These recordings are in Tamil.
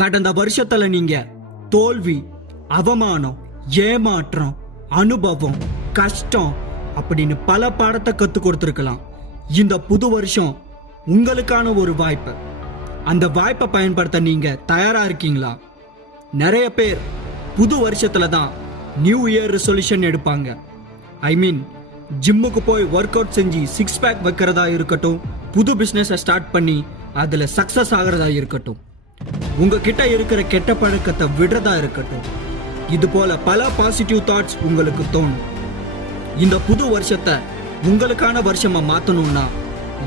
கடந்த வருஷத்துல நீங்க தோல்வி, அவமானம், ஏமாற்றம், அனுபவம், கஷ்டம் அப்படின்னு பல பாடத்தை கத்து கொடுத்துருக்கலாம். இந்த புது வருஷம் உங்களுக்கான ஒரு வாய்ப்பு. அந்த வாய்ப்பை பயன்படுத்த நீங்க தயாரா இருக்கீங்களா? நிறைய பேர் புது வருஷத்துல தான் நியூ இயர் ரெசல்யூஷன் எடுப்பாங்க. ஐ மீன், ஜிம்முக்கு போய் ஒர்க் அவுட் செஞ்சு 6 பேக் வைக்கிறதா இருக்கட்டும், புது பிஸ்னஸை ஸ்டார்ட் பண்ணி அதில் சக்ஸஸ் ஆகிறதா இருக்கட்டும், உங்ககிட்ட இருக்கிற கெட்ட பழக்கத்தை விடுறதா இருக்கட்டும், இது போல பல பாசிட்டிவ் தாட்ஸ் உங்களுக்கு தோணும். இந்த புது வருஷத்தை உங்களுக்கான வருஷமா மாற்றணும்னா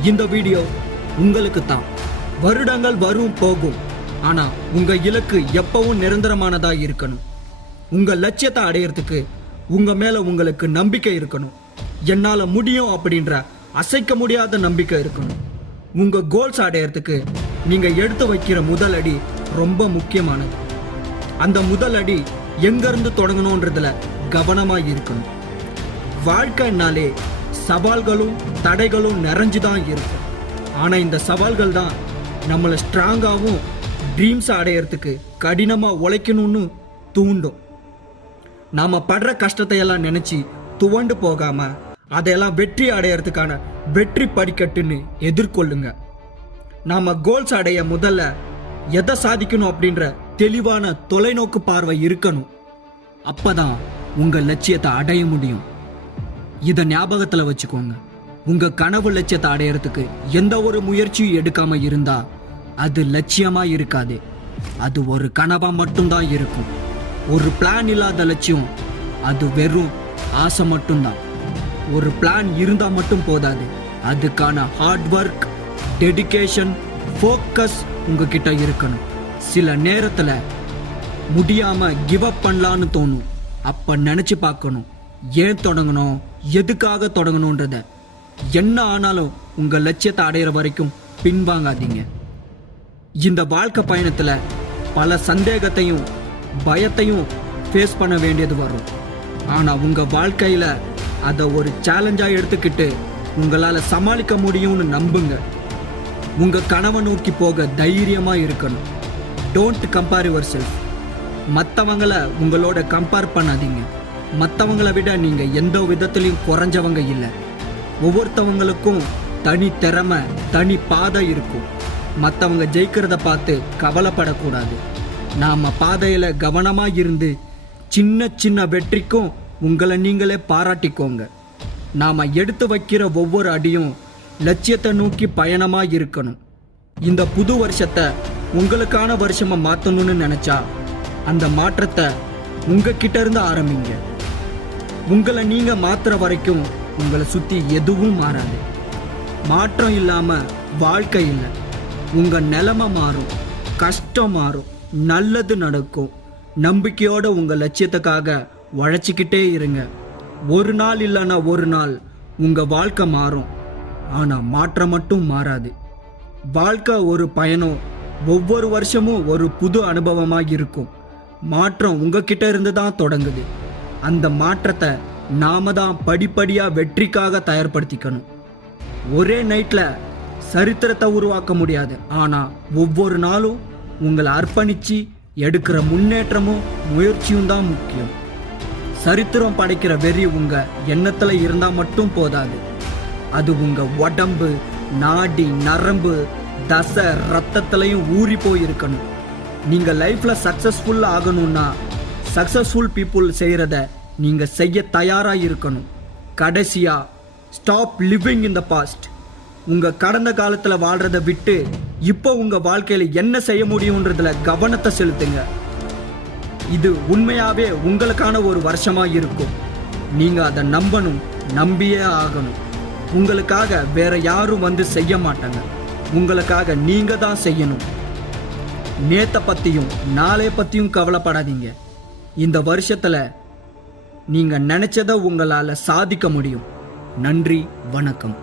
இந்த வீடியோ உங்களுக்கு தான். வருடங்கள் வரும் போகும், ஆனா உங்க இலக்கு எப்பவும் நிரந்தரமானதா இருக்கணும். உங்க லட்சியத்தை அடையறதுக்கு உங்க மேல உங்களுக்கு நம்பிக்கை இருக்கணும். என்னால முடியும் அப்படின்ற அசைக்க முடியாத நம்பிக்கை இருக்கணும். உங்க கோல்ஸ் அடையறதுக்கு நீங்க எடுத்து வைக்கிற முதல் அடி ரொம்ப முக்கியமானது. அந்த முதல் அடி எங்க இருந்து தொடங்கணும்ன்றதுல கவனமா இருக்கணும். வாழ்க்கைனாலே சவால்களும் தடைகளும் நிறைஞ்சுதான் இருக்கும். ஆனா இந்த சவால்கள் தான் நம்மளை ஸ்ட்ராங்காகவும் ட்ரீம்ஸை அடையறதுக்கு கடினமா உழைக்கணும்னு தூண்டும். நாம படுற கஷ்டத்தை எல்லாம் நினைச்சு துவண்டு போகாம அதையெல்லாம் வெற்றி அடையறதுக்கான வெற்றி படிக்கட்டுன்னு எதிர்கொள்ளுங்க. நாம கோல்ஸ் அடைய முதல்ல எதை சாதிக்கணும் அப்படின்ற தெளிவான தொலைநோக்கு பார்வை இருக்கணும். அப்பதான் உங்க லட்சியத்தை அடைய முடியும். இதை ஞாபகத்துல வச்சுக்கோங்க. உங்க கனவு லட்சியத்தை அடையறதுக்கு எந்த ஒரு முயற்சியும் எடுக்காம இருந்தா அது லட்சியமா இருக்காது. அது ஒரு கனவா மட்டும்தான் இருக்கும். ஒரு பிளான் இல்லாத லட்சியம் அது வெறும் ஆசை மட்டும்தான். ஒரு பிளான் இருந்தா மட்டும் போதாது. அதுக்கான ஹார்ட் ஒர்க், டெடிகேஷன், ஃபோக்கஸ் உங்ககிட்ட இருக்கணும். சில நேரத்துல முடியாம கிவ் அப் பண்ணலான்னு தோணும். அப்ப நினைச்சு பார்க்கணும், ஏன் தொடங்கணும், எதுக்காக தொடங்கணும்ன்றத. என்ன ஆனாலும் உங்க லட்சியத்தை அடையிற வரைக்கும் பின்வாங்காதீங்க. இந்த வாழ்க்கை பயணத்துல பல சந்தேகத்தையும் பயத்தையும் ஃபேஸ் பண்ண வேண்டியது வரும். ஆனா உங்க வாழ்க்கையில அதை ஒரு சேலஞ்சா எடுத்துக்கிட்டு உங்களால சமாளிக்க முடியும்னு நம்புங்க. உங்க கனவை நோக்கி போக தைரியமா இருக்கணும். Don't compare your self. மற்றவங்களை உங்களோட கம்பேர் பண்ணாதீங்க. மற்றவங்களை விட நீங்க எந்த விதத்திலையும் குறைஞ்சவங்க இல்லை. ஒவ்வொருத்தவங்களுக்கும் தனி திறமை, தனி பாதை இருக்கும். மற்றவங்க ஜெயிக்கிறத பார்த்து கவலைப்படக்கூடாது. நாம பாதையில கவனமா இருந்து சின்ன சின்ன வெற்றிக்கும் உங்களை நீங்களே பாராட்டிக்கோங்க. நாம எடுத்து வைக்கிற ஒவ்வொரு அடியும் லட்சியத்தை நோக்கி பயணமா இருக்கணும். இந்த புது வருஷத்தை உங்களுக்கான வருஷமா மாற்றணும்னு நினைச்சா அந்த மாற்றத்தை உங்ககிட்ட இருந்து ஆரம்பிங்க. உங்களை நீங்க மாத்துற வரைக்கும் உங்களை சுத்தி எதுவும் மாறாது. மாற்றம் இல்லாம வாழ்க்கை இல்லை. உங்க நிலைமை மாறும், கஷ்டம் மாறும், நல்லது நடக்கும். நம்பிக்கையோட உங்க லட்சியத்துக்காக உழைச்சிக்கிட்டே இருங்க. ஒரு நாள் இல்லைன்னா ஒரு நாள் உங்க வாழ்க்கை மாறும். ஆனா மாற்றம் மட்டும் மாறாது. வாழ்க்கை ஒரு பயணம். ஒவ்வொரு வருஷமும் ஒரு புது அனுபவமா இருக்கும். மாற்றம் உங்ககிட்ட இருந்து தான் தொடங்குது. அந்த மாற்றத்தை நாம தான் படிப்படியா வெற்றிக்காக தயார்படுத்திக்கணும். ஒரே நைட்ல சரித்திரத்தை உருவாக்க முடியாது. ஆனா ஒவ்வொரு நாளும் உங்களை அர்ப்பணிச்சு எடுக்கிற முன்னேற்றமும் முயற்சியும் தான் முக்கியம். சரித்திரம் படைக்கிற வெறி உங்க எண்ணத்துல இருந்தா மட்டும் போதாது. அது உங்க உடம்பு, நாடி, நரம்பு, தசை, ரத்தத்திலையும் ஊறி போயிருக்கணும். நீங்க லைஃப்ல சக்சஸ்ஃபுல் ஆகணும்னா சக்சஸ்ஃபுல் பீப்புள் செய்யறத நீங்க செய்ய தயாரா இருக்கணும். கடைசியா, stop living in the past. உங்க கடந்த காலத்துல வாழ்றத விட்டு இப்போ உங்க வாழ்க்கையில என்ன செய்ய முடியும்ன்றதுல கவனத்தை செலுத்துங்க. இது உண்மையாவே உங்களுக்கான ஒரு வருஷமா இருக்கும். நீங்க அதை நம்பணும், நம்பியே ஆகணும். உங்களுக்காக வேற யாரும் வந்து செய்ய மாட்டாங்க. உங்களுக்காக நீங்க தான் செய்யணும். நேத்த பத்தியும் நாளைய பத்தியும் கவலைப்படாதீங்க. இந்த வருஷத்துல நீங்க நினைச்சதை உங்களால சாதிக்க முடியும். நன்றி, வணக்கம்.